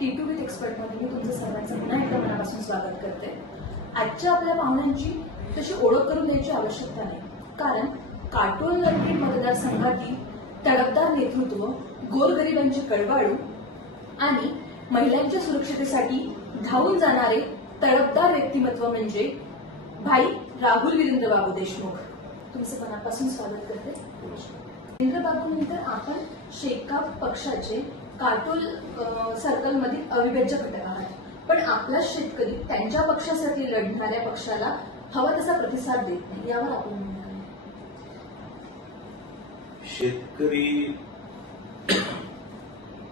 T two with एक्सपर्टमध्ये मी तुमचं सर्वांचं पुन्हा एकदा मनापासून स्वागत करते. आजच्या आपल्या पाहुण्यांची तशी ओळख करून द्यायची आवश्यकता नाही. कारण काटोल लंकेट मतदारसंघातील तडफदार नेतृत्व गोरगरिबांची कळवाळू आणि महिलांच्या सुरक्षतेसाठी धावून जाणारे तडफदार व्यक्तिमत्व म्हणजे भाई राहुल वीरेंद्र बाबू देशमुख. तुमचं मनापासून स्वागत करते. वीरेंद्र बाबू नंतर आपण शेकाप पक्षाचे काटोल सर्कलमधील अविभाज्य घटक आहात. पण आपला शेतकरी त्यांच्या पक्षासाठी लढणाऱ्या पक्षाला हवा तसा प्रतिसाद देत नाही यावर आपण शेतकरी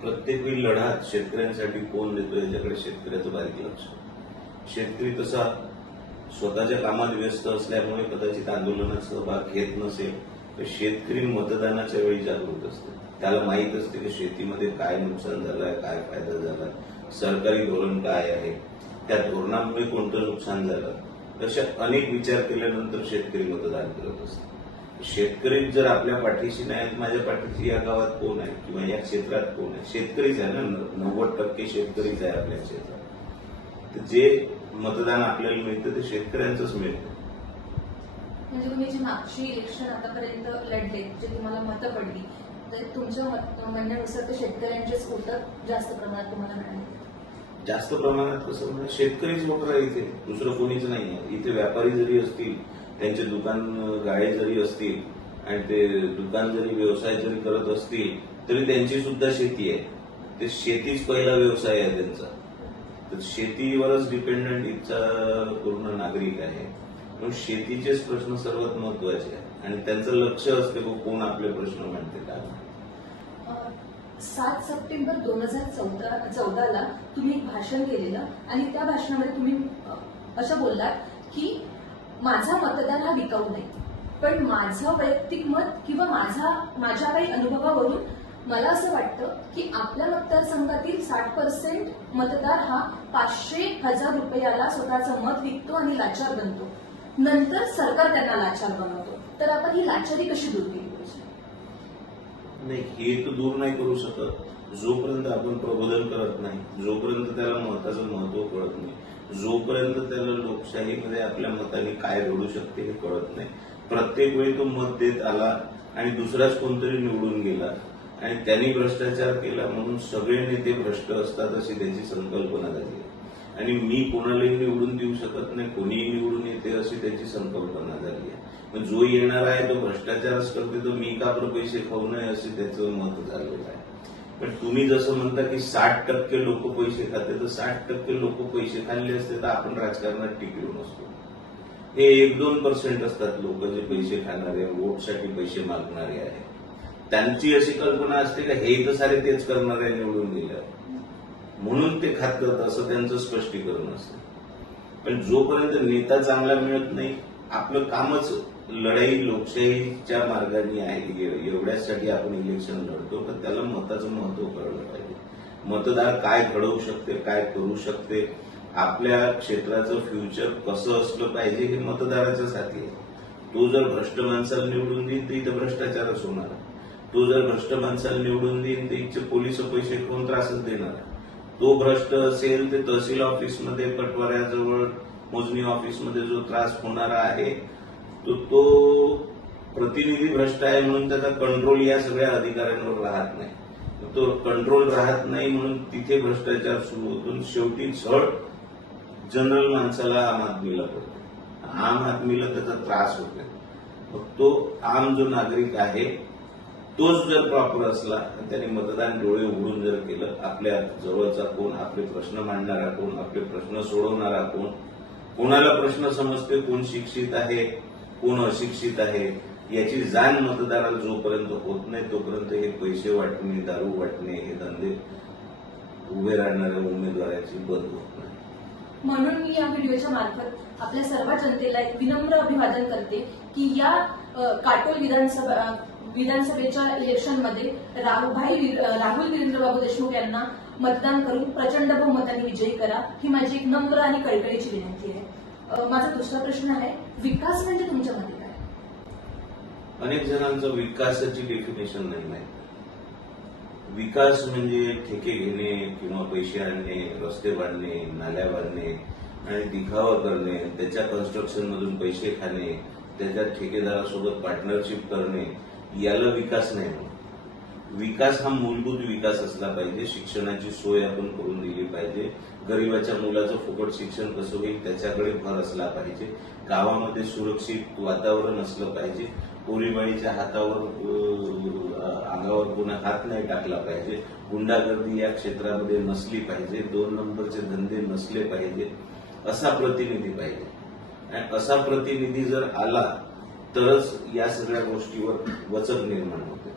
प्रत्येक वेळी लढात शेतकऱ्यांसाठी कोण देतो याच्याकडे शेतकऱ्याचं बारीक लक्ष. शेतकरी तसा स्वतःच्या कामात व्यस्त असल्यामुळे कदाचित आंदोलनात सहभाग घेत नसेल तर शेतकरी मतदानाच्या वेळी जागृत असतात. त्याला माहीत असते की शेतीमध्ये काय नुकसान झालंय काय फायदा झाला सरकारी धोरण काय आहे? त्या धोरणामुळे कोणतं नुकसान झालं? अशा अनेक विचार केल्यानंतर शेतकरी मतदान करत असतो शेतकरी जर आपल्या पाठीशी नाही माझ्या पाठीशी या गावात कोण आहे किंवा या क्षेत्रात कोण आहे? शेतकरीच आहे ना नव्वद टक्के शेतकरीच आहे आपल्या क्षेत्रात. तर जे मतदान आपल्याला मिळतं ते शेतकऱ्यांचंच मिळतं. म्हणजे तुम्ही जी मागची इलेक्शन आतापर्यंत लढले जे तुम्हाला मतं पडली म्हणजे तुमच्या मत- म्हणण्यानुसार ते शेतकऱ्यांचेच जास्त प्रमाणात तुम्हाला मिळाले. जास्त प्रमाणात कसं म्हणजे शेतकरीच वोटर इथे दुसरं कोणीच नाही आहे. इथे व्यापारी जरी असतील त्यांचे दुकान गाळे जरी असतील आणि ते दुकान जरी व्यवसाय जरी करत असतील तरी त्यांची सुद्धा शेती आहे. ते शेतीच पहिला व्यवसाय आहे त्यांचा. तर शेतीवरच डिपेंडंट इथचा पूर्ण नागरिक आहे. म्हणून शेतीचेच प्रश्न सर्वात महत्त्वाचे आहे. आणि त्यांचं लक्ष असते कोण आपले प्रश्न मांडते का. सात सप्टेंबर दोन हजार चौदा चौदाला तुम्ही एक भाषण केलेलं आणि त्या भाषणामध्ये तुम्ही असं बोललात की माझा मतदार हा विकाऊ नाही पण माझं वैयक्तिक मत किंवा माझा माझ्या काही अनुभवावरून मला असं वाटतं की आपल्या मतदारसंघातील साठ पर्सेंट मतदार हा पाचशे हजार रुपयाला स्वतःचं मत विकतो आणि लाचार बनतो. नंतर सरकार त्यांना लाचार बनवतो. तर आपण ही लाचारी कशी दूर केली? नाही हे तर दूर नाही करू शकत. जोपर्यंत आपण प्रबोधन करत नाही जोपर्यंत त्याला मताचं महत्त्व कळत नाही जोपर्यंत त्याला लोकशाहीमध्ये आपल्या मताने काय घडू शकते हे कळत नाही. प्रत्येक वेळी तो मत देत आला आणि दुसराच कोणतरी निवडून गेला आणि त्यांनी भ्रष्टाचार केला म्हणून सगळे नेते भ्रष्ट असतात अशी त्याची संकल्पना झाली. आणि मी कोणालाही निवडून देऊ शकत नाही कोणीही निवडून येते अशी त्याची संकल्पना झाली आहे. पण जो येणार आहे तो भ्रष्टाचारच करते तो मी का बरं पैसे खाऊ नये असे त्याचं मत झालेलं आहे. पण तुम्ही जसं म्हणता की साठ टक्के लोक पैसे खाते तर साठ टक्के लोक पैसे खाल्ले असते तर आपण राजकारणात टिकलो नसतो. हे एक दोन पर्सेंट असतात लोक जे पैसे खाणारे वोटसाठी पैसे मागणारे आहेत त्यांची अशी कल्पना असते का हे तर सारे तेच करणारे निवडून गेल्यावर म्हणून ते खातात असं त्यांचं स्पष्टीकरण असतं. पण जोपर्यंत नेता चांगला मिळत नाही आपलं कामच लढाई लोकशाहीच्या मार्गाने आहे. एवढ्यासाठी आपण इलेक्शन लढतो तर त्याला मताचं महत्त्व कळलं पाहिजे. मतदार काय घडवू शकते काय करू शकते? आपल्या क्षेत्राचं फ्युचर कसं असलं पाहिजे हे मतदाराच्या साथी आहे. तो जर भ्रष्ट माणसाला निवडून देईल तर इथं भ्रष्टाचारच होणार तो जर भ्रष्ट माणसाला निवडून देईल तर इथचे पोलीस पैसे कोण त्रासच देणार तो भ्रष्ट असेल ते तहसील ऑफिसमध्ये पटवाऱ्याजवळ मोजणी ऑफिसमध्ये जो त्रास होणारा आहे तो तो प्रतिनिधी भ्रष्ट आहे म्हणून त्याचा कंट्रोल या सगळ्या अधिकाऱ्यांवर राहत नाही. तो कंट्रोल राहत नाही म्हणून तिथे भ्रष्टाचार सुरू होतो. शेवटी सळ जनरल माणसाला आम आदमीला पडतो आम आदमीला त्याचा त्रास होतो मग तो आम जो नागरिक आहे तोच जर प्रॉपर असला त्याने मतदान डोळे उघडून जर केलं आपल्या जवळचा कोण आपले प्रश्न मांडणारा कोण आपले प्रश्न सोडवणारा कोण कोणाला प्रश्न समजते कोण शिक्षित आहे कोण अशिक्षित आहे याची जाण मतदाराला जोपर्यंत होत नाही तोपर्यंत हे पैसे वाटणे दारू वाटणे हे धंदे उभे राहणाऱ्या उमेदवाराची बंद होत नाही. म्हणून मी या व्हिडिओच्या मार्फत आपल्या सर्व जनतेला एक विनम्र अभिवादन करते की या काटोल विधानसभा विधानसभेच्या इलेक्शनमध्ये राहुभाई राहुल वीरेंद्रबाबू देशमुख यांना मतदान करून प्रचंड बहुमताने विजयी करा ही माझी एक नम्र आणि कळकळीची विनंती आहे. माझा दुसरा प्रश्न आहे विकास म्हणजे तुमच्या मते काय? अनेक जणांचं विकासाची डेफिनेशन नाही विकास म्हणजे ठेके घेणे किंवा पैसे आणणे रस्ते बांधणे नाल्या बांधणे आणि दिखावा करणे त्याच्या कन्स्ट्रक्शन मधून पैसे खाणे त्याच्या ठेकेदारासोबत पार्टनरशिप करणे याला विकास नाही विकास हा मूलभूत विकास असला पाहिजे शिक्षणाची सोय आपण करून दिली पाहिजे गरिबाच्या मुलाचं फुकट शिक्षण कसं होईल त्याच्याकडे भर असला पाहिजे. गावामध्ये सुरक्षित वातावरण असलं पाहिजे. पोरीबाळीच्या हातावर अंगावर पुन्हा हात नाही टाकला पाहिजे. गुंडागर्दी या क्षेत्रामध्ये नसली पाहिजे. दोन नंबरचे धंदे नसले पाहिजे. असा प्रतिनिधी पाहिजे. असा प्रतिनिधी जर आला तरच या सगळ्या गोष्टीवर वचक निर्माण होते.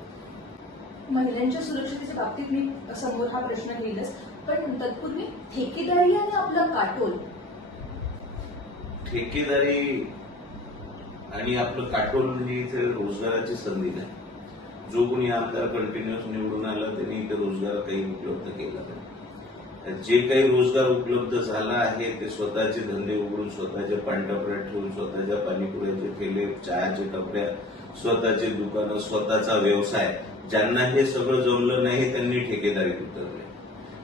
महिलांच्या सुरक्षतेच्या बाबतीत मी समोर हा प्रश्न घेईलच पण तत्पूर्वी ठेकेदारी आणि आपलं काटोल. ठेकेदारी आणि आपलं काटोल म्हणजे इथे रोजगाराची संधी नाही. जो कोणी आमदार कंटिन्युअस निवडून आला त्यांनी इथे रोजगार काही उपलब्ध केला नाही. जे काही रोजगार उपलब्ध झाला आहे ते स्वतःचे धंदे उघडून स्वतःच्या पानटपऱ्या ठेवून स्वतःच्या पाणीपुऱ्याचे ठेले चहाचे टपऱ्या स्वतःचे दुकानं स्वतःचा व्यवसाय ज्यांना हे सगळं जमलं नाही त्यांनी ठेकेदारीत उतरले.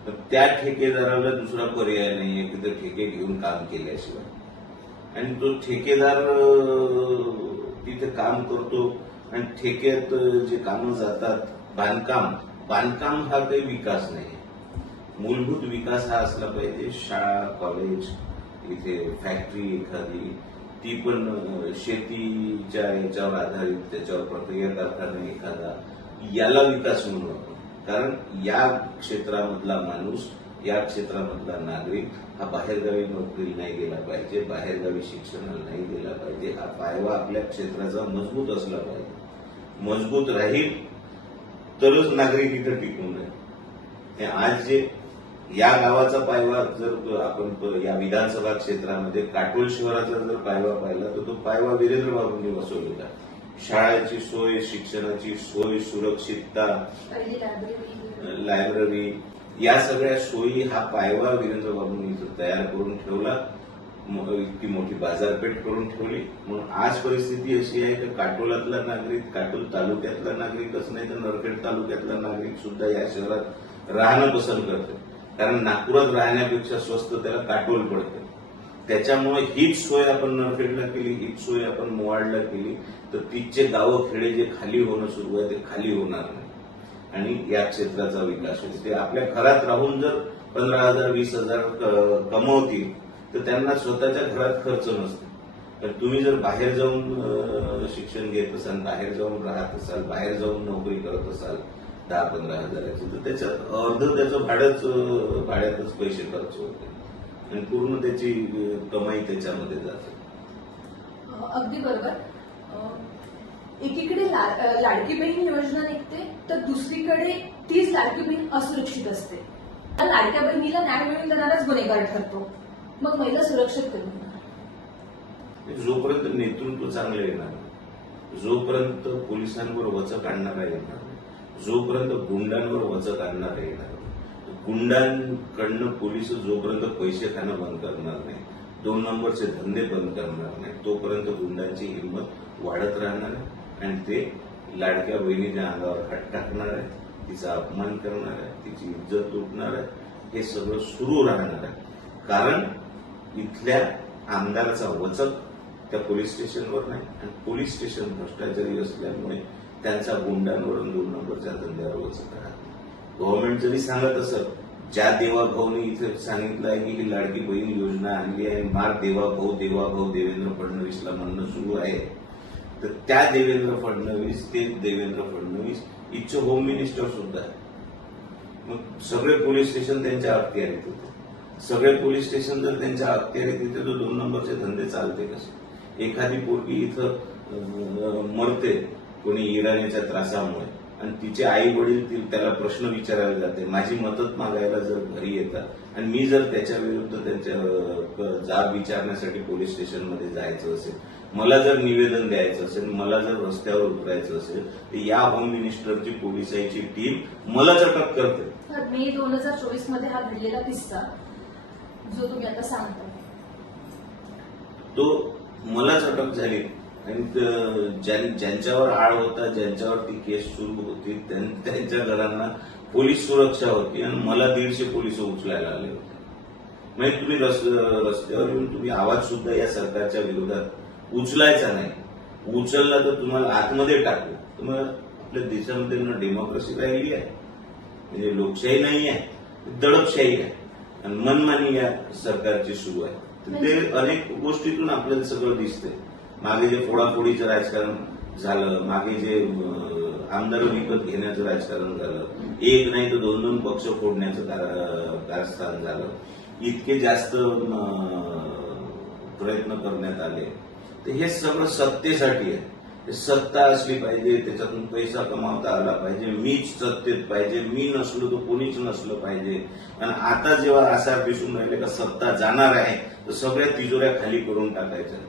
तर त्या ठेकेदाराला दुसरा पर्याय नाहीये की तर ठेके घेऊन काम केल्याशिवाय. आणि तो ठेकेदार तिथे काम करतो आणि ठेक्यात जे कामं जातात बांधकाम बांधकाम हा काही विकास नाही. मूलभूत विकास हा असला पाहिजे. शाळा कॉलेज इथे फॅक्टरी एखादी ती पण शेतीच्या याच्यावर आधारित त्याच्यावर प्रक्रिया कारखाना एखादा याला विकास म्हणून कारण या क्षेत्रामधला माणूस या क्षेत्रामधला नागरिक हा बाहेरगावी नोकरीला नाही गेला पाहिजे बाहेरगावी शिक्षणाला नाही गेला पाहिजे हा पायवा आपल्या क्षेत्राचा मजबूत असला पाहिजे. मजबूत राहील तरच नागरिक इथं टिकून राहील. आज जे या गावाचा पायवा जर आपण या विधानसभा क्षेत्रामध्ये काटोल शहराचा जर पायवा पाहिला तर तो पायवा वीरेंद्र बाबूंनी बसवलेला शाळेची सोय शिक्षणाची सोय सुरक्षितता लायब्ररी लायब्ररी या सगळ्या सोयी हा पायवा वीरेंद्र बाबूंनी इथं तयार करून ठेवला. इतकी मोठी बाजारपेठ करून ठेवली. म्हणून आज परिस्थिती अशी आहे की काटोलातला नागरिक काटोल तालुक्यातला नागरिकच नाही तर नरखेड तालुक्यातला नागरिक सुद्धा या शहरात राहणं पसंत करते. कारण नागपुरात राहण्यापेक्षा स्वस्त त्याला काटोल पडते. त्याच्यामुळे हीच सोय आपण नरखेडला केली हीच सोय आपण मोवाडला केली. तर तिचे गावं खेडे जे खाली होणं सुरू आहे ते खाली होणार नाही. आणि या क्षेत्राचा विकास होईल. ते आपल्या घरात राहून जर पंधरा हजार वीस हजार कमवतील तर त्यांना स्वतःच्या घरात खर्च नसतो. तर तुम्ही जर बाहेर जाऊन शिक्षण घेत असाल बाहेर जाऊन राहत असाल बाहेर जाऊन नोकरी करत असाल दहा पंधरा हजाराची तर त्याच्यात अर्ध त्याचं भाडंच भाड्यातच पैसे खर्च होते. आणि पूर्ण त्याची कमाई त्याच्यामध्ये जाते. अगदी बरोबर. एकीकडे लाडकी बहीण योजना निघते तर दुसरीकडे तीच लाडकी बहीण असुरक्षित असते. त्या लाडक्या बहिणीला न्याय मिळवून देणाराच गुन्हेगार ठरतो. मग महिला सुरक्षित करून जोपर्यंत नेतृत्व चांगलं येणार जोपर्यंत पोलिसांवर वचक आणणारा येणार जोपर्यंत गुंडांवर वचक आणणारा येणार गुंडांकडनं पोलीस जोपर्यंत पैसे खाणं बंद करणार नाही दोन नंबरचे धंदे बंद करणार नाही. तोपर्यंत गुंडांची हिंमत वाढत राहणार आहे आणि ते लाडक्या बहिणीच्या अंगावर हात टाकणार आहे तिचा अपमान करणार आहे तिची इज्जत तुटणार आहे हे सगळं सुरू राहणार आहे. कारण इथल्या आमदाराचा वचक त्या पोलीस स्टेशनवर नाही आणि पोलीस स्टेशन भ्रष्टाचारी असल्यामुळे त्यांचा गुंडांवरून दोन नंबरच्या धंद्यावर वचक राहत गव्हर्नमेंट जरी सांगत असत ज्या देवाभाऊने इथे सांगितलं आहे की ही लाडकी बहीण योजना आणली आहे मार देवाभाऊ देवाभाऊ देवेंद्र फडणवीसला म्हणणं सुरू आहे. तर त्या देवेंद्र फडणवीस तेच देवेंद्र फडणवीस इच्छो होम मिनिस्टर सुद्धा आहे मग सगळे पोलीस स्टेशन त्यांच्या अखत्यारीत होते. सगळे पोलीस स्टेशन जर त्यांच्या अखत्यारीत येते तर दोन नंबरचे धंदे चालते कसे? एखादी पोरगी इथं मरते कोणी इराणीच्या त्रासामुळे. आणि तिचे आई वडील त्याला प्रश्न विचारायला जाते. माझी मदत मागायला जर घरी येतात आणि मी जर त्याच्या विरुद्ध त्यांच्या जाब विचारण्यासाठी पोलीस स्टेशनमध्ये जायचं असेल मला जर निवेदन द्यायचं असेल मला जर रस्त्यावर उतरायचं असेल तर या होम मिनिस्टरची पोलिसांची टीम मलाच अटक करते. मे दोन हजार चोवीसमध्ये हा घडलेला किस्सा जो तुम्ही आता सांगता. तो मलाच अटक झाली. आणि ज्यां- ज्यांच्यावर आळ होता ज्यांच्यावर ती केस सुरू होती त्यां- त्यांच्या घरांना पोलीस सुरक्षा होती आणि मला दीडशे पोलीस उचलायला आले होते. म्हणजे तुम्ही रस रस्त्यावर येऊन तुम्ही आवाज सुद्धा या सरकारच्या विरोधात उचलायचा नाही. उचलला तर तुम्हाला आतमध्ये टाकू. तुम्हाला आपल्या देशामध्ये ना डेमोक्रेसी राहिली आहे. म्हणजे लोकशाही नाही आहे दडपशाही आहे. आणि मनमानी या सरकारची सुरू आहे तर ते अनेक गोष्टीतून आपल्याला सगळं दिसतंय. मागे जे फोडाफोडीचं राजकारण झालं मागे जे आमदार विकत घेण्याचं राजकारण झालं एक नाही तर दोन दोन पक्ष फोडण्याचं कारस्थान झालं. इतके जास्त प्रयत्न करण्यात आले. तर हे सगळं सत्तेसाठी आहे. सत्ता असली पाहिजे त्याच्यातून पैसा कमावता आला पाहिजे मीच सत्तेत पाहिजे मी नसलो तर कोणीच नसलं पाहिजे. आणि आता जेव्हा असा दिसून राहिले का सत्ता जाणार आहे तर सगळ्या तिजोऱ्या खाली करून टाकायच्या.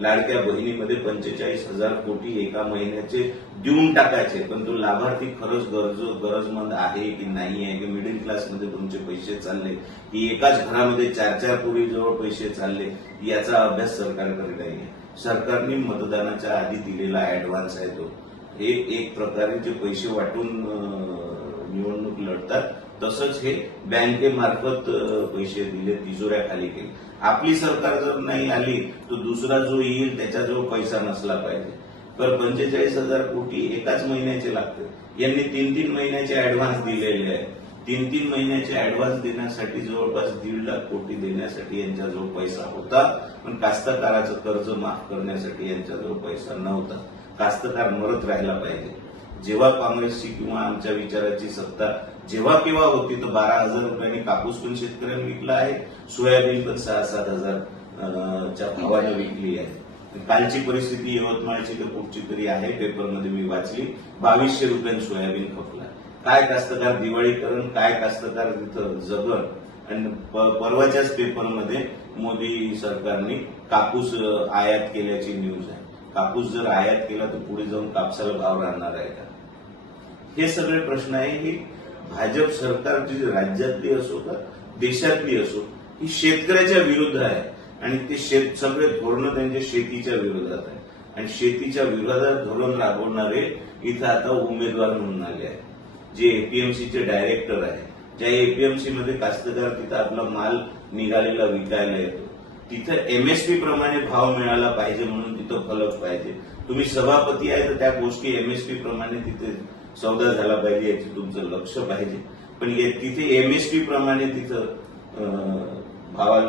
लाडक्या बहिणीमध्ये पंचेचाळीस हजार कोटी एका महिन्याचे देऊन टाकायचे. पण तो लाभार्थी खरंच गरज गरजमंद आहे की नाही आहे? की मिडल क्लासमध्ये तुमचे पैसे चालले? की एकाच घरामध्ये चार चार कोटी जवळ पैसे चालले? याचा अभ्यास सरकारकडे नाही आहे. सरकारने मतदानाच्या आधी दिलेला ऍडव्हान्स आहे तो. हे एक प्रकारे जे पैसे वाटून निवडणूक लढतात तसंच हे बँकेमार्फत पैसे दिले तिजोऱ्या खाली केले. आपली सरकार जर नाही आली तर दुसरा जो येईल त्याच्याजवळ पैसा नसला पाहिजे. तर पंचेचाळीस हजार कोटी एकाच महिन्याचे लागते. यांनी तीन तीन महिन्याचे ऍडव्हान्स दिलेले आहे. तीन तीन महिन्याचे ऍडव्हान्स देण्यासाठी जवळपास दीड लाख कोटी देण्यासाठी यांच्याजवळ पैसा होता. पण कास्तकाराचं कर्ज माफ करण्यासाठी यांच्याजवळ पैसा नव्हता. कास्तकार मरत राहिला पाहिजे. जेव्हा काँग्रेसची किंवा आमच्या विचाराची सत्ता जेव्हा केव्हा होती तर बारा हजार रुपयांनी कापूस पण शेतकऱ्यांनी विकला आहे. सोयाबीन पण सहा सात हजार च्या भावाने विकली आहे. कालची परिस्थिती यवतमाळची तर कुठची तरी आहे पेपरमध्ये मी वाचली. बावीसशे रुपयांनी सोयाबीन खपला. काय कास्तकार दिवाळी करण काय कास्तकार तिथं जगण आणि परवाच्याच पेपरमध्ये मोदी सरकारने कापूस आयात केल्याची न्यूज आहे. कापूस जर आयात केला तर पुढे जाऊन कापसाला भाव राहणार आहे का? हे सगळे प्रश्न आहे. की भाजप सरकारची राज्यातली असो का देशातली असो ही शेतकऱ्याच्या विरुद्ध आहे. आणि ते शेत सगळे धोरणं त्यांच्या शेतीच्या विरोधात आहे. आणि शेतीच्या विरोधात धोरण राबवणारे इथं आता उमेदवार म्हणून आले आहेत. जे एपीएमसीचे डायरेक्टर आहे ज्या एपीएमसी मध्ये कास्तकार तिथं आपला माल निघालेला विकायला येतो. तिथं एमएसपी प्रमाणे भाव मिळाला पाहिजे म्हणून तिथं फलक पाहिजे. तुम्ही सभापती आहे तर त्या गोष्टी एमएसपी प्रमाणे तिथे सौदा झाला पाहिजे याची तुमचं लक्ष पाहिजे. पण तिथे एमएसपी प्रमाणे तिथं अं, भावा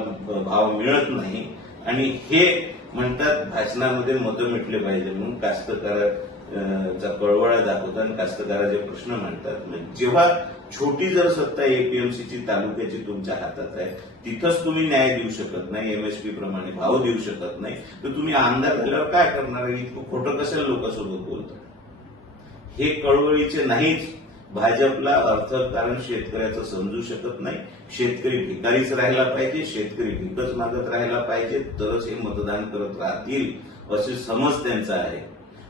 भाव मिळत नाही. आणि हे म्हणतात भाषणामध्ये मतं मिटले पाहिजे म्हणून कास्तकाराचा चा कळवळा दाखवतात आणि कास्तकाराचे प्रश्न मांडतात. जेव्हा छोटी जर सत्ता एपीएमसीची तालुक्याची तुमच्या हातात आहे तिथंच तुम्ही न्याय देऊ शकत नाही एमएसपी प्रमाणे भाव देऊ शकत नाही. तर तुम्ही आमदार झाल्यावर काय करणार आहे? इतकं खोटं कशाला लोकांसोबत बोलतात हे कळवळीचे नाहीच. भाजपला अर्थकारण शेतकऱ्याचं समजू शकत नाही. शेतकरी भिकारीच राहायला पाहिजे शेतकरी भिकच मागत राहायला पाहिजे तरच हे मतदान करत राहतील असे समज त्यांचा आहे.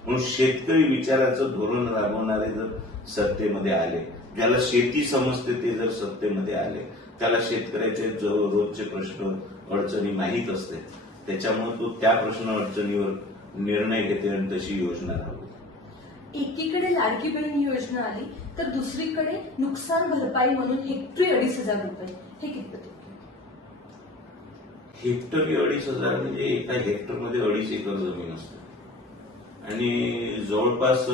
म्हणून शेतकरी विचाराचं धोरण राबवणारे जर सत्तेमध्ये आले ज्याला शेती समजते ते जर सत्तेमध्ये आले त्याला शेतकऱ्याचे रोजचे प्रश्न अडचणी माहीत असते. त्याच्यामुळे तो त्या प्रश्न अडचणीवर निर्णय घेते आणि तशी योजना राबवते. एकीकडे लाडकी बहीण योजना आली तर दुसरीकडे नुकसान भरपाई म्हणून हेक्टरी अडीच हजार रुपये हे कितपत? हेक्टरी अडीच हजार म्हणजे एका हेक्टरमध्ये अडीच एकर जमीन असते. आणि जवळपास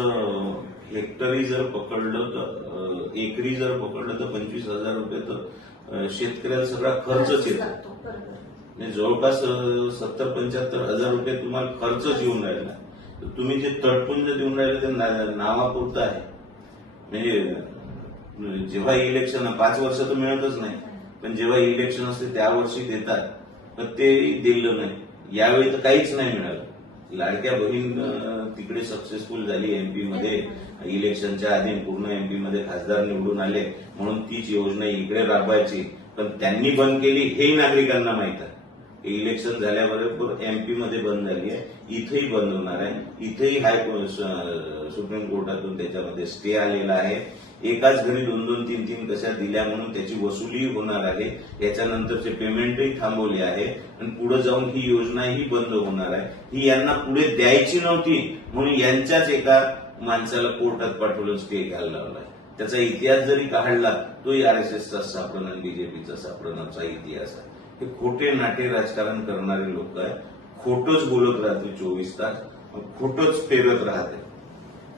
हेक्टरी जर पकडलं तर एकरी जर पकडलं तर पंचवीस हजार रुपये तर शेतकऱ्याला सगळा खर्चच येतो. जवळपास सत्तर पंच्याहत्तर हजार रुपये तुम्हाला खर्चच येऊन राहिला. तुम्ही जे तटपुंज देऊन राहिले ते ना- नावापुरतं आहे. म्हणजे, म्हणजे जेव्हा इलेक्शन पाच वर्ष तर मिळतच नाही. पण जेव्हा इलेक्शन असते त्या वर्षी देतात. पण ते दिलं नाही. यावेळी तर काहीच नाही मिळालं. लाडक्या बहीण तिकडे सक्सेसफुल झाली एमपी मध्ये. इलेक्शनच्या आधी पूर्ण एमपी मध्ये खासदार निवडून आले. म्हणून तीच योजना इकडे राबवायची. पण त्यांनी बंद केली हे नागरिकांना माहीत आहे. इलेक्शन झाल्याबरोबर एमपी मध्ये बंद झाली आहे. इथेही बंद होणार आहे. इथेही हाय सुप्रीम कोर्टातून त्याच्यामध्ये स्टे आलेला आहे. एकाच घरी दोन दोन तीन तीन कशा दिल्या म्हणून त्याची वसुली होणार आहे. याच्यानंतरचे पेमेंटही थांबवले आहे. आणि पुढे जाऊन ही योजनाही बंद होणार आहे. ही यांना पुढे द्यायची नव्हती म्हणून यांच्याच एका माणसाला कोर्टात पाठवलं स्टे घ्यायला लावलाय. त्याचा इतिहास जरी काढला तोही आर एस एसचा सापडण आणि बीजेपीचा सापडण्याचा इतिहास आहे. हे खोटे नाटे राजकारण करणारे लोक आहे खोटंच बोलत राहते चोवीस तास. खोटंच पेरत राहते.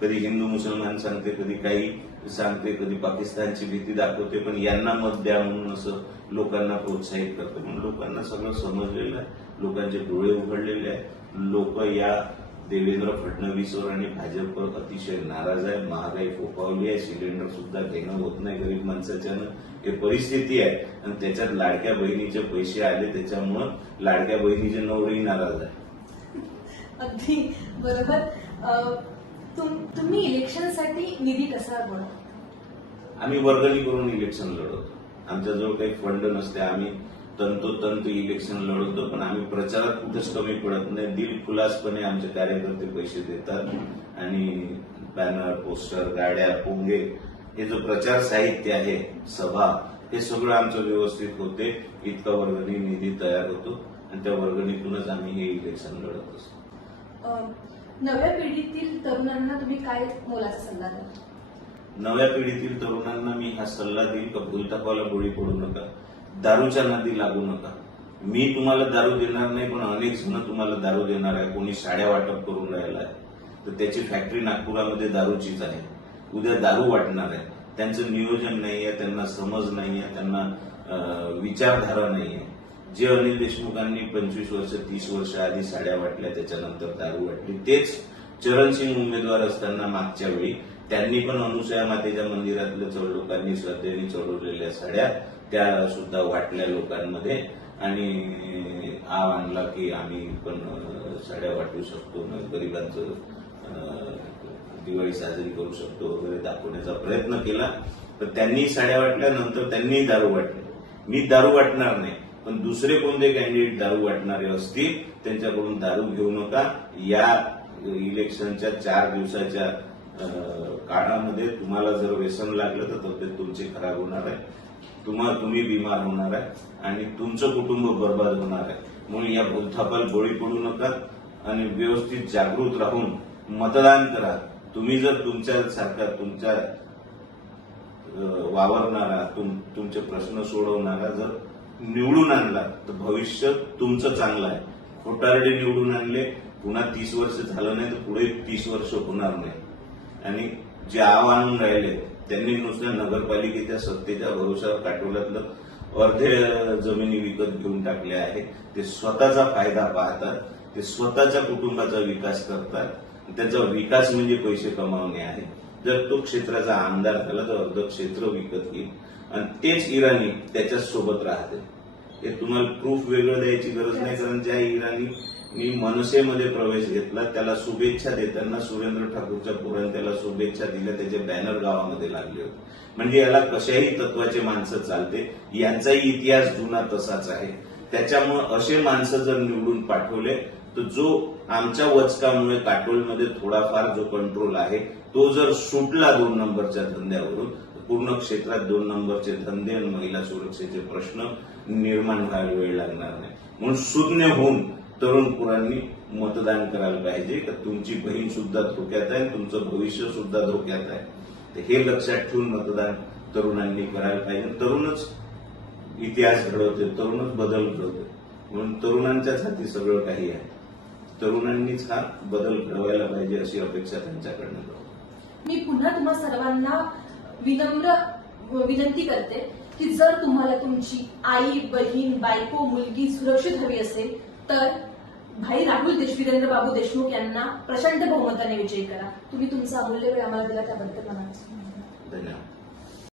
कधी हिंदू मुसलमान सांगते कधी काही सांगते कधी पाकिस्तानची भीती दाखवते पण यांना मत द्या म्हणून असं लोकांना प्रोत्साहित करते. म्हणून लोकांना सगळं समजलेलं आहे. लोकांचे डोळे उघडलेले आहेत. लोक या देवेंद्र फडणवीसवर आणि भाजपवर अतिशय नाराज आहे. महागाई फोपावली आहे. सिलेंडर सुद्धा घेणं होत नाही गरीब माणसाच्यानं हे परिस्थिती आहे. आणि त्याच्यात लाडक्या बहिणीचे पैसे आले. त्याच्यामुळं लाडक्या बहिणीचे नवरही नाराज आहे. अगदी बरोबर. तुम्ही इलेक्शनसाठी निधी कसा गोळा आम्ही वर्गणी करून इलेक्शन लढवतो. आमच्याजवळ काही फंड नसते. आम्ही तंतोतंत इलेक्शन लढवतो पण आम्ही प्रचारात कुठेच कमी पडत नाही. दिलखुलासपणे आमचे कार्यकर्ते पैसे देतात आणि बॅनर पोस्टर गाड्या पोंगे हे जो प्रचार साहित्य आहे सभा हे सगळं आमचं व्यवस्थित होते. इतका वर्गणी निधी तयार होतो आणि त्या वर्गणीतूनच आम्ही हे इलेक्शन लढत असतो. नव्या पिढीतील तरुणांना तुम्ही काय मोलाचा सल्ला द्याल? नव्या पिढीतील तरुणांना मी हा सल्ला देईन का भूलथापाला बळी पडू नका. दारूच्या नदी लागू नका. मी तुम्हाला दारू देणार नाही पण अनेक जण तुम्हाला दारू देणार आहे. कोणी साड्या वाटप करून राहिला आहे. तर त्याची फॅक्टरी नागपुरामध्ये दारूचीच आहे. उद्या दारू वाटणार आहे. त्यांचं नियोजन नाही आहे त्यांना समज नाही आहे त्यांना विचारधारा नाही आहे जे अनिल देशमुखांनी पंचवीस वर्ष तीस वर्ष आधी साड्या वाटल्या त्याच्यानंतर दारू वाटली. तेच चरणसिंग उमेदवार असताना मागच्या वेळी त्यांनी पण अनुसया मातेच्या मंदिरातल्या चढ लोकांनी श्रद्धेने चढवलेल्या साड्या त्या सुद्धा वाटल्या लोकांमध्ये आणि आ आणला की आम्ही पण साड्या वाटू शकतो मग गरिबांचं दिवाळी साजरी करू शकतो वगैरे दाखवण्याचा प्रयत्न केला. तर त्यांनी साड्या वाटल्यानंतर त्यांनीही दारू वाटले. मी दारू वाटणार नाही पण दुसरे कोणते कॅन्डिडेट दारू वाटणारे असतील त्यांच्याकडून दारू घेऊ नका. या इलेक्शनच्या चार दिवसाच्या काळामध्ये तुम्हाला जर व्यसन लागलं तर तब्येत तुमची खराब होणार आहे. तुम्हाला तुम्ही बिमार होणार आहे आणि तुमचं कुटुंब बर्बाद होणार आहे. म्हणून या भूलथापाल गोळी पडू नका आणि व्यवस्थित जागृत राहून मतदान करा. तुम्ही जर तुमच्या सारखा तुमच्या वावरणारा तुम- तुमचे प्रश्न सोडवणारा जर निवडून आणला तर भविष्य तुमचं चांगलं आहे. खोटारडे निवडून आणले पुन्हा तीस वर्ष झालं नाही तर पुढे तीस वर्ष होणार नाही. आणि जे आव आणून राहिले त्यांनी नुसत्या नगरपालिकेच्या सत्तेच्या भरोशावर काटोल्यातलं अर्धे जमिनी विकत घेऊन टाकले आहेत. ते स्वतःचा फायदा पाहतात. ते स्वतःच्या कुटुंबाचा विकास करतात. त्याचा विकास म्हणजे पैसे कमावणे आहे. जर तो क्षेत्राचा आमदार झाला तर अर्ध क्षेत्र विकत घेईल. आणि तेच इराणी त्याच्याच सोबत राहते. हे तुम्हाला प्रूफ वेगळं द्यायची गरज नाही कारण ज्या इराणी मी मनसेमध्ये प्रवेश घेतला त्याला शुभेच्छा देताना सुरेंद्र ठाकूरच्या पुरण त्याला शुभेच्छा दिल्या त्याचे बॅनर गावामध्ये लागले होते. म्हणजे याला कशाही तत्वाचे माणसं चालते यांचाही इतिहास जुना तसाच आहे. त्याच्यामुळे असे माणसं जर निवडून पाठवले तर जो आमच्या वचकामुळे काटोलमध्ये थोडाफार जो कंट्रोल आहे तो जर सुटला दोन नंबरच्या धंद्यावरून पूर्ण क्षेत्रात दोन नंबरचे धंदे आणि महिला सुरक्षेचे प्रश्न निर्माण व्हायला वेळ लागणार नाही. म्हणून शून्य होऊन तरुण पुरांनी मतदान करायला पाहिजे का तुमची बहीण सुद्धा धोक्यात आहे तुमचं भविष्य सुद्धा धोक्यात आहे. तर हे लक्षात ठेवून मतदान तरुणांनी करायला पाहिजे. तरुणच इतिहास घडवते तरुणच बदल घडवते म्हणून तरुणांच्याच हाती सगळं काही आहे. तरुणांनीच हा बदल घडवायला पाहिजे अशी अपेक्षा त्यांच्याकडनं मी पुन्हा तुम्हा सर्वांना विनम्र विनंती करते की जर तुम्हाला तुमची आई बहीण बायको मुलगी सुरक्षित हवी असेल तर भाई राहुल देश वीरेंद्र बाबू देशमुख यांना प्रचंड बहुमताने विजयी करा. तुम्ही तुमचा अमूल्य वेळ आम्हाला दिला त्याबद्दल मला धन्यवाद.